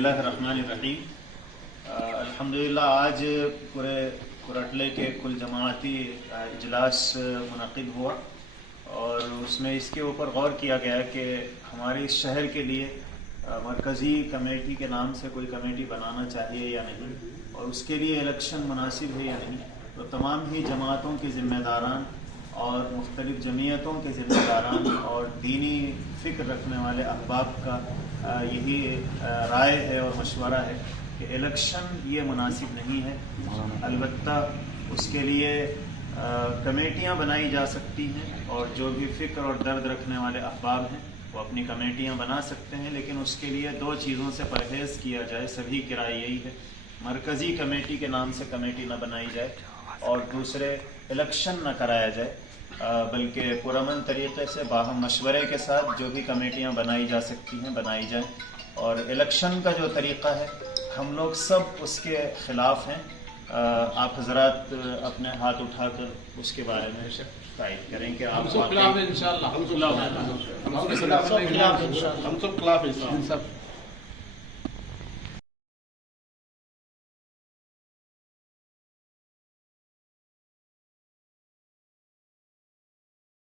बिस्मिल्लाहिर्रहमानिर्रहीम। अल्हम्दुलिल्लाह आज पूरे कुरटले के कुल जमाती इजलास मुनक़िद हुआ और उसमें इसके ऊपर गौर किया गया कि हमारे इस शहर के लिए मरकज़ी कमेटी के नाम से कोई कमेटी बनाना चाहिए या नहीं, और उसके लिए इलेक्शन मुनासिब है या नहीं। तो तमाम ही जमातों के ज़िम्मेदारान और मुख्तलिफ़ जमीयतों के ज़िम्मेदारान और दीनी फ़िक्र रखने वाले अहबाब का यही राय है और मशवरा है कि इलेक्शन ये मुनासिब नहीं है। अलबत्ता उसके लिए कमेटियाँ बनाई जा सकती हैं और जो भी फ़िक्र और दर्द रखने वाले अहबाब हैं वो अपनी कमेटियाँ बना सकते हैं, लेकिन उसके लिए दो चीज़ों से परहेज़ किया जाए। सभी की राय यही है, मरकज़ी कमेटी के नाम से कमेटी न बनाई जाए और दूसरे इलेक्शन न कराया जाए, बल्कि पुरअमन तरीक़े से बाहम मशवरे के साथ जो भी कमेटियाँ बनाई जा सकती हैं बनाई जाए। और इलेक्शन का जो तरीक़ा है हम लोग सब उसके ख़िलाफ़ हैं। आप हज़रात अपने हाथ उठाकर उसके बारे में तायद करें कि आप हम सब खिलाफ हैं इंशाअल्लाह।